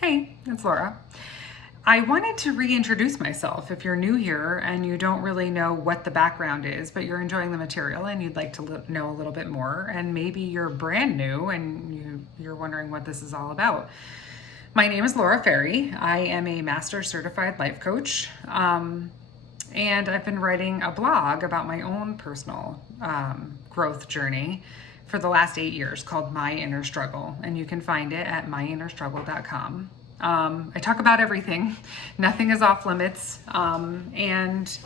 Hey, it's Laura. I wanted to reintroduce myself. If you're new here and you don't really know what the background is, but you're enjoying the material and you'd like to know a little bit more, and maybe you're brand new and you're wondering what this is all about. My name is Laura Ferri. I am a master certified life coach, and I've been writing a blog about my own personal growth journey for the last 8 years called My Inner Struggle, and you can find it at myinnerstruggle.com. I talk about everything. Nothing is off limits, and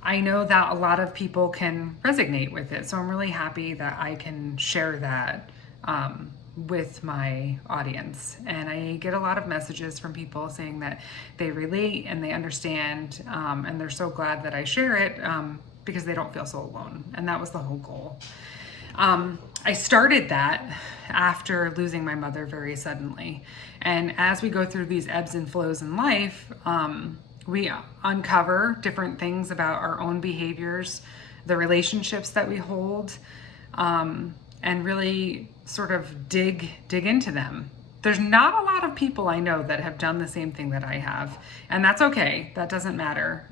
I know that a lot of people can resonate with it, so I'm really happy that I can share that with my audience. And I get a lot of messages from people saying that they relate and they understand, and they're so glad that I share it because they don't feel so alone, and that was the whole goal. I started that after losing my mother very suddenly. And as we go through these ebbs and flows in life, we uncover different things about our own behaviors, the relationships that we hold, and really sort of dig into them. There's not a lot of people I know that have done the same thing that I have, and that's okay. That doesn't matter.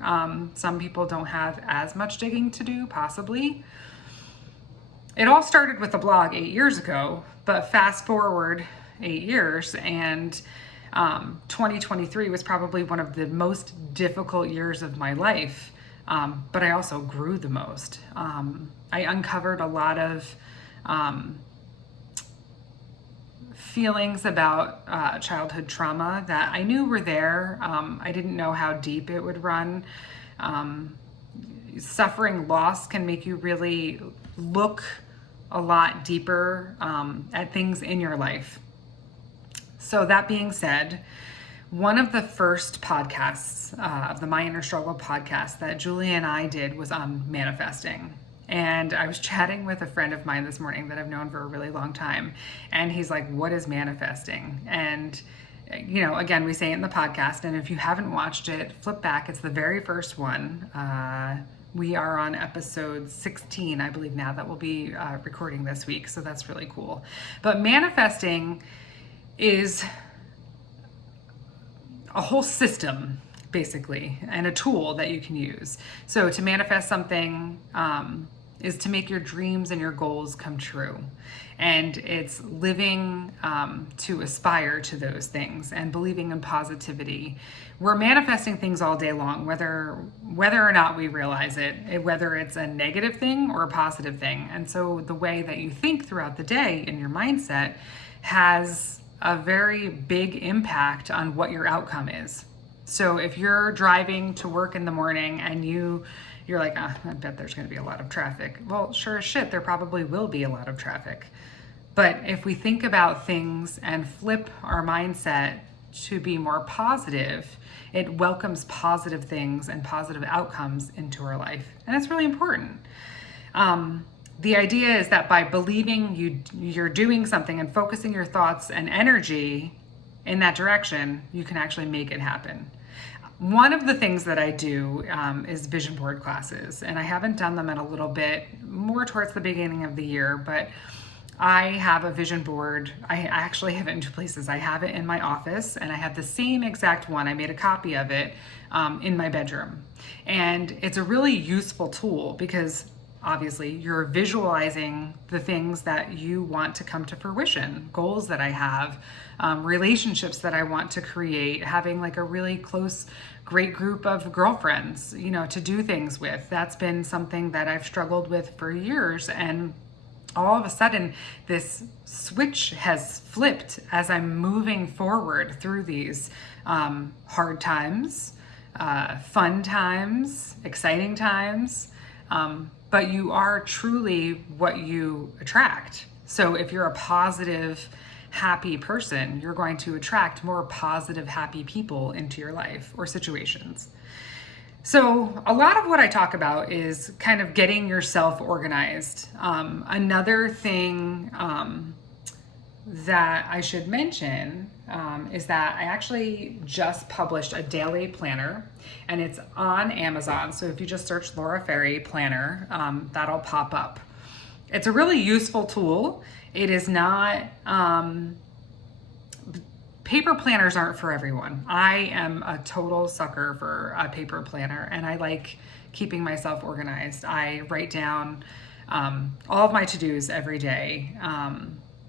Some people don't have as much digging to do, possibly. It all started with a blog 8 years ago, but fast forward 8 years and 2023 was probably one of the most difficult years of my life, but I also grew the most. I uncovered a lot of feelings about childhood trauma that I knew were there. I didn't know how deep it would run. Suffering loss can make you really look a lot deeper at things in your life. So that being said, one of the first podcasts of the My Inner Struggle podcast that Julie and I did was on manifesting. And I was chatting with a friend of mine this morning that I've known for a really long time. And he's like, what is manifesting? And again, we say it in the podcast. And if you haven't watched it, flip back. It's the very first one. We are on episode 16, I believe now, that we'll be recording this week. So that's really cool. But manifesting is a whole system, basically, and a tool that you can use. So to manifest something is to make your dreams and your goals come true. And it's living to aspire to those things and believing in positivity. We're manifesting things all day long, whether or not we realize it, whether it's a negative thing or a positive thing. And so the way that you think throughout the day in your mindset has a very big impact on what your outcome is. So if you're driving to work in the morning and you're like, I bet there's going to be a lot of traffic. Well, sure as shit, there probably will be a lot of traffic. But if we think about things and flip our mindset to be more positive, it welcomes positive things and positive outcomes into our life. And it's really important. The idea is that by believing you're doing something and focusing your thoughts and energy in that direction, you can actually make it happen. One of the things that I do is vision board classes, and I haven't done them in a little bit, more towards the beginning of the year, but I have a vision board. I actually have it in two places. I have it in my office, and I have the same exact one. I made a copy of it in my bedroom. And it's a really useful tool because obviously you're visualizing the things that you want to come to fruition, goals that I have, relationships that I want to create, having like a really close, great group of girlfriends, to do things with. That's been something that I've struggled with for years. And all of a sudden, this switch has flipped as I'm moving forward through these hard times, fun times, exciting times. But you are truly what you attract. So if you're a positive, happy person, you're going to attract more positive, happy people into your life or situations. So a lot of what I talk about is kind of getting yourself organized. Another thing that I should mention is that I actually just published a daily planner, and it's on Amazon. So if you just search Laura Ferri planner, that'll pop up. It's a really useful tool. It is not paper planners aren't for everyone. I am a total sucker for a paper planner, and I like keeping myself organized. I write down all of my to-dos every day,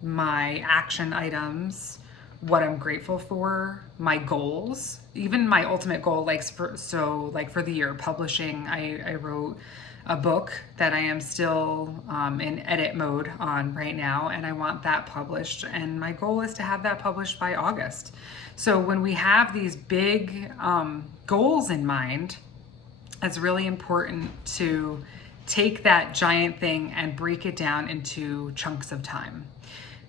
my action items, what I'm grateful for, my goals, even my ultimate goal, like for the year publishing. I wrote a book that I am still in edit mode on right now, and I want that published, and my goal is to have that published by August. So when we have these big goals in mind, it's really important to take that giant thing and break it down into chunks of time.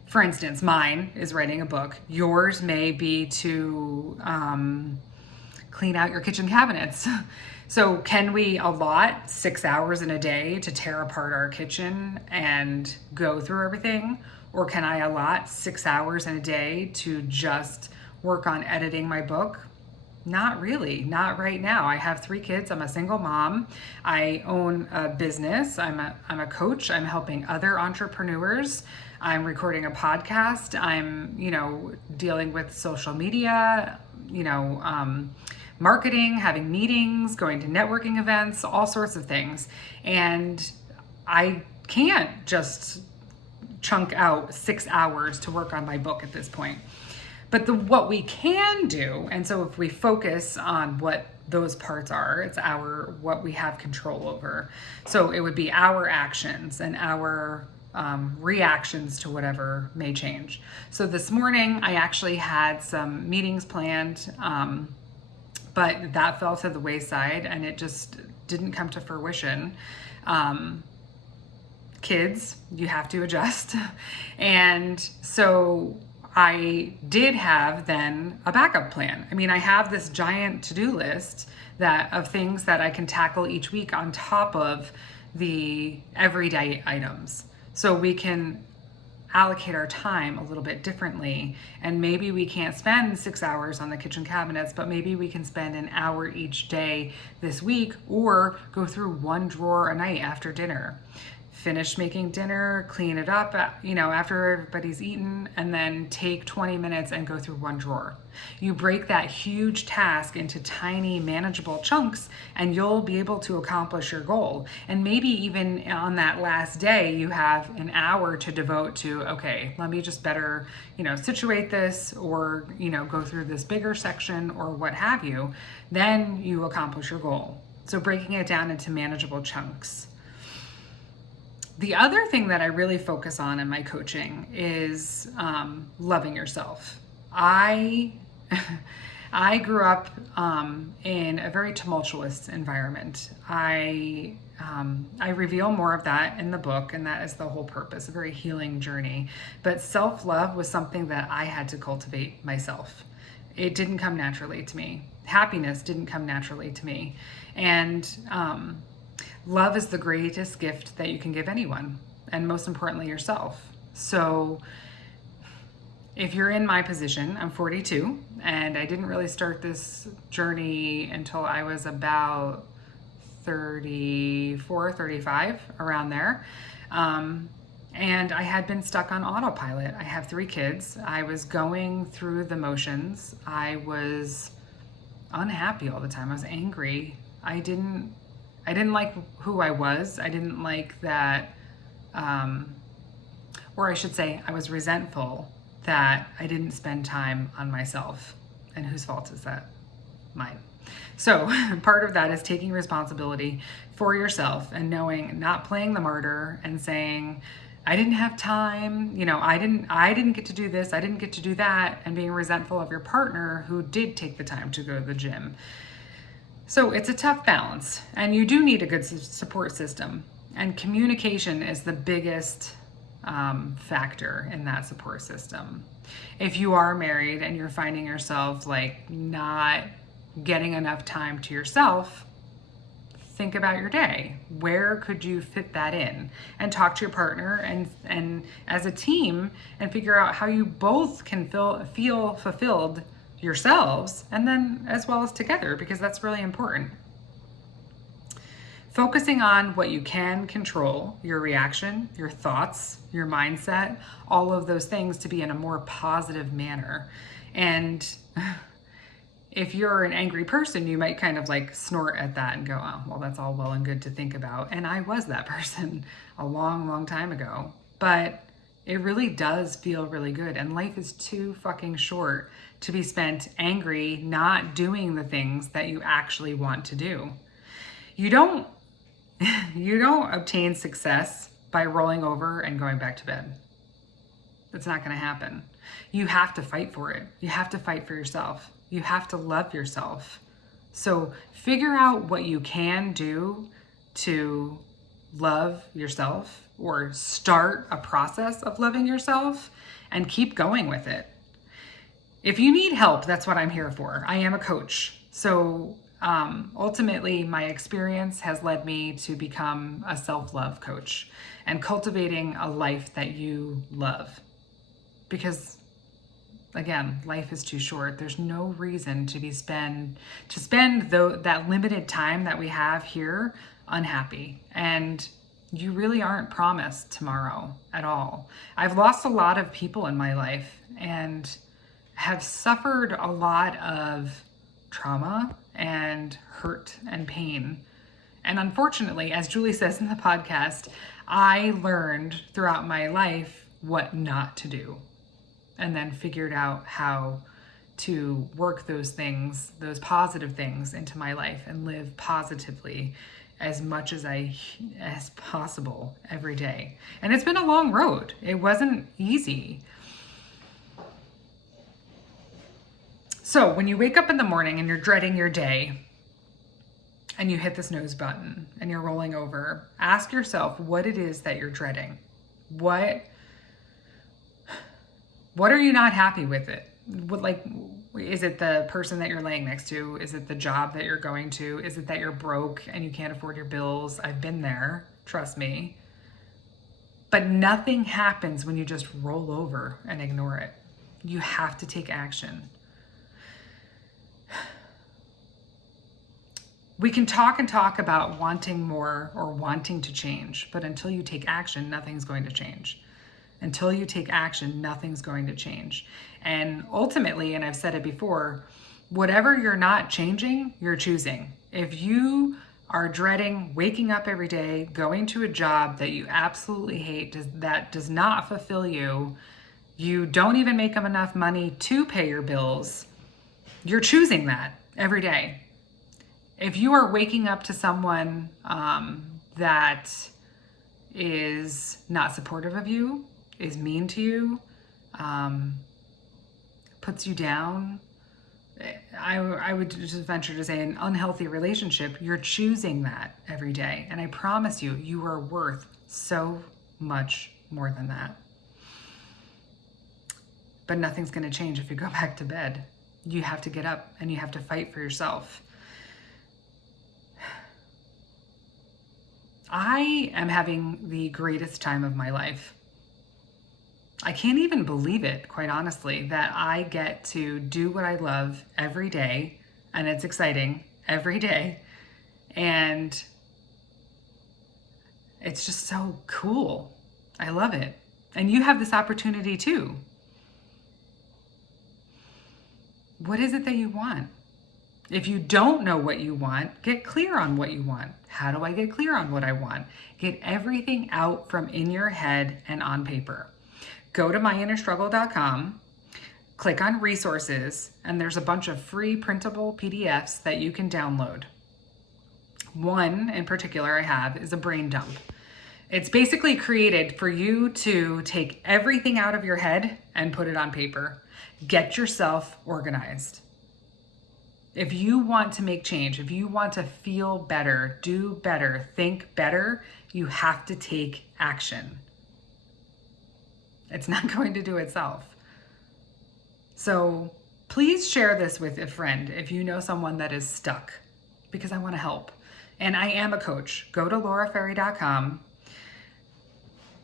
For instance, mine is writing a book. Yours may be to clean out your kitchen cabinets. So can we allot 6 hours in a day to tear apart our kitchen and go through everything? Or can I allot 6 hours in a day to just work on editing my book? Not really, not right now. I have 3 kids. I'm a single mom. I own a business. I'm a coach. I'm helping other entrepreneurs. I'm recording a podcast. I'm, dealing with social media, marketing, having meetings, going to networking events, all sorts of things. And I can't just chunk out 6 hours to work on my book at this point. But what we can do, and so if we focus on what those parts are, it's what we have control over. So it would be our actions and our reactions to whatever may change. So this morning I actually had some meetings planned, but that fell to the wayside and it just didn't come to fruition. Kids, you have to adjust. And so I did have then a backup plan. I mean, I have this giant to-do list of things that I can tackle each week on top of the everyday items. So we can allocate our time a little bit differently, and maybe we can't spend 6 hours on the kitchen cabinets, but maybe we can spend an hour each day this week, or go through 1 drawer a night after dinner. Finish making dinner, clean it up, after everybody's eaten, and then take 20 minutes and go through 1 drawer. You break that huge task into tiny, manageable chunks, and you'll be able to accomplish your goal. And maybe even on that last day, you have an hour to devote to, okay, let me just better, situate this, or, go through this bigger section, or what have you. Then you accomplish your goal. So breaking it down into manageable chunks. The other thing that I really focus on in my coaching is loving yourself. I grew up in a very tumultuous environment. I reveal more of that in the book, and that is the whole purpose, a very healing journey. But self-love was something that I had to cultivate myself. It didn't come naturally to me. Happiness didn't come naturally to me. And love is the greatest gift that you can give anyone, and most importantly, yourself. So if you're in my position, I'm 42, and I didn't really start this journey until I was about 34, 35, around there. And I had been stuck on autopilot. I have 3 kids. I was going through the motions. I was unhappy all the time. I was angry. I didn't like who I was. I didn't like that, or I should say, I was resentful that I didn't spend time on myself. And whose fault is that? Mine. So part of that is taking responsibility for yourself and knowing, not playing the martyr and saying, I didn't have time, I didn't get to do this, I didn't get to do that, and being resentful of your partner who did take the time to go to the gym. So it's a tough balance, and you do need a good support system, and communication is the biggest factor in that support system. If you are married and you're finding yourself not getting enough time to yourself, think about your day. Where could you fit that in? And talk to your partner and as a team, and figure out how you both can feel fulfilled yourselves, and then as well as together, because that's really important. Focusing on what you can control, your reaction, your thoughts, your mindset, all of those things, to be in a more positive manner. And if you're an angry person, you might kind of like snort at that and go, oh, well, that's all well and good to think about. And I was that person a long, long time ago. But it really does feel really good. And life is too fucking short to be spent angry, not doing the things that you actually want to do. You don't obtain success by rolling over and going back to bed. That's not going to happen. You have to fight for it. You have to fight for yourself. You have to love yourself. So figure out what you can do to love yourself, or start a process of loving yourself, and keep going with it. If you need help, that's what I'm here for. I am a coach. So ultimately, my experience has led me to become a self-love coach and cultivating a life that you love. Because again, life is too short. There's no reason to spend that limited time that we have here unhappy. And you really aren't promised tomorrow at all. I've lost a lot of people in my life and have suffered a lot of trauma and hurt and pain. And unfortunately, as Julie says in the podcast, I learned throughout my life what not to do, and then figured out how to work those things, those positive things into my life and live positively as much as possible every day. And it's been a long road. It wasn't easy. So when you wake up in the morning and you're dreading your day and you hit the snooze button and you're rolling over, ask yourself what it is that you're dreading. What are you not happy with it? Is it the person that you're laying next to? Is it the job that you're going to? Is it that you're broke and you can't afford your bills? I've been there, trust me. But nothing happens when you just roll over and ignore it. You have to take action. We can talk and talk about wanting more or wanting to change, but until you take action, nothing's going to change. Until you take action, nothing's going to change. And ultimately, and I've said it before, whatever you're not changing, you're choosing. If you are dreading waking up every day, going to a job that you absolutely hate, that does not fulfill you, you don't even make enough money to pay your bills, you're choosing that every day. If you are waking up to someone that is not supportive of you, is mean to you, puts you down, I would just venture to say an unhealthy relationship, you're choosing that every day. And I promise you, you are worth so much more than that. But nothing's going to change if you go back to bed. You have to get up and you have to fight for yourself. I am having the greatest time of my life. I can't even believe it, quite honestly, that I get to do what I love every day, and it's exciting every day, and it's just so cool. I love it. And you have this opportunity too. What is it that you want? If you don't know what you want, get clear on what you want. How do I get clear on what I want? Get everything out from in your head and on paper. Go to myinnerstruggle.com, click on resources, and there's a bunch of free printable PDFs that you can download. One in particular I have is a brain dump. It's basically created for you to take everything out of your head and put it on paper. Get yourself organized. If you want to make change, if you want to feel better, do better, think better, you have to take action. It's not going to do itself. So please share this with a friend if you know someone that is stuck, because I want to help. And I am a coach. Go to lauraferri.com,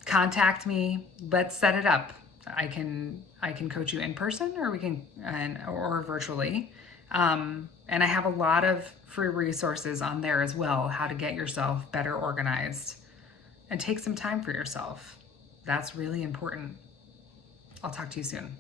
contact me, let's set it up. I can coach you in person, or or virtually. And I have a lot of free resources on there as well, how to get yourself better organized and take some time for yourself. That's really important. I'll talk to you soon.